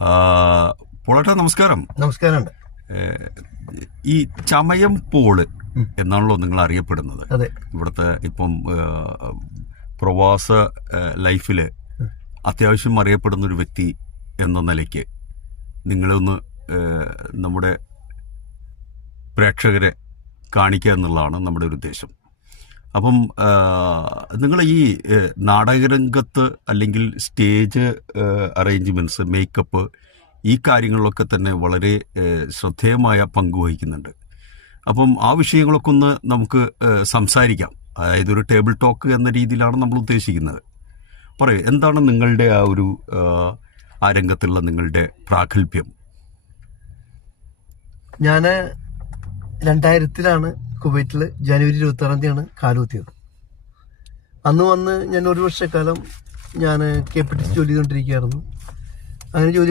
ആ, പോളേട്ടാ നമസ്കാരം. നമസ്കാരമുണ്ട്. ഏഹ്, ഈ ചമയം പോള് എന്നാണല്ലോ നിങ്ങൾ അറിയപ്പെടുന്നത്. അതെ. ഇവിടുത്തെ ഇപ്പം പ്രവാസ ലൈഫിൽ അത്യാവശ്യം അറിയപ്പെടുന്ന ഒരു വ്യക്തി എന്ന നിലയ്ക്ക് നിങ്ങളൊന്ന് നമ്മുടെ പ്രേക്ഷകരെ കാണിക്കുക എന്നുള്ളതാണ് നമ്മുടെ ഒരു ഉദ്ദേശം. അപ്പം നിങ്ങൾ ഈ നാടകരംഗത്ത് അല്ലെങ്കിൽ സ്റ്റേജ് അറേഞ്ച്മെൻറ്റ്സ്, മേക്കപ്പ്, ഈ കാര്യങ്ങളിലൊക്കെ തന്നെ വളരെ ശ്രദ്ധേയമായ പങ്കുവഹിക്കുന്നുണ്ട്. അപ്പം ആ വിഷയങ്ങളൊക്കെ ഒന്ന് നമുക്ക് സംസാരിക്കാം. അതായത് ഒരു ടേബിൾ ടോക്ക് എന്ന രീതിയിലാണ് നമ്മൾ ഉദ്ദേശിക്കുന്നത്. പറയൂ, എന്താണ് നിങ്ങളുടെ ആ ഒരു ആ രംഗത്തുള്ള നിങ്ങളുടെ പ്രാഗൽഭ്യം? ഞാൻ 2000 കുവൈറ്റിൽ ജനുവരി 26 കാലുകുത്തിയത്. അന്ന് വന്ന് ഞാൻ 1 വർഷക്കാലം ഞാൻ KPTC ജോലി ചെയ്തുകൊണ്ടിരിക്കുകയായിരുന്നു. അങ്ങനെ ജോലി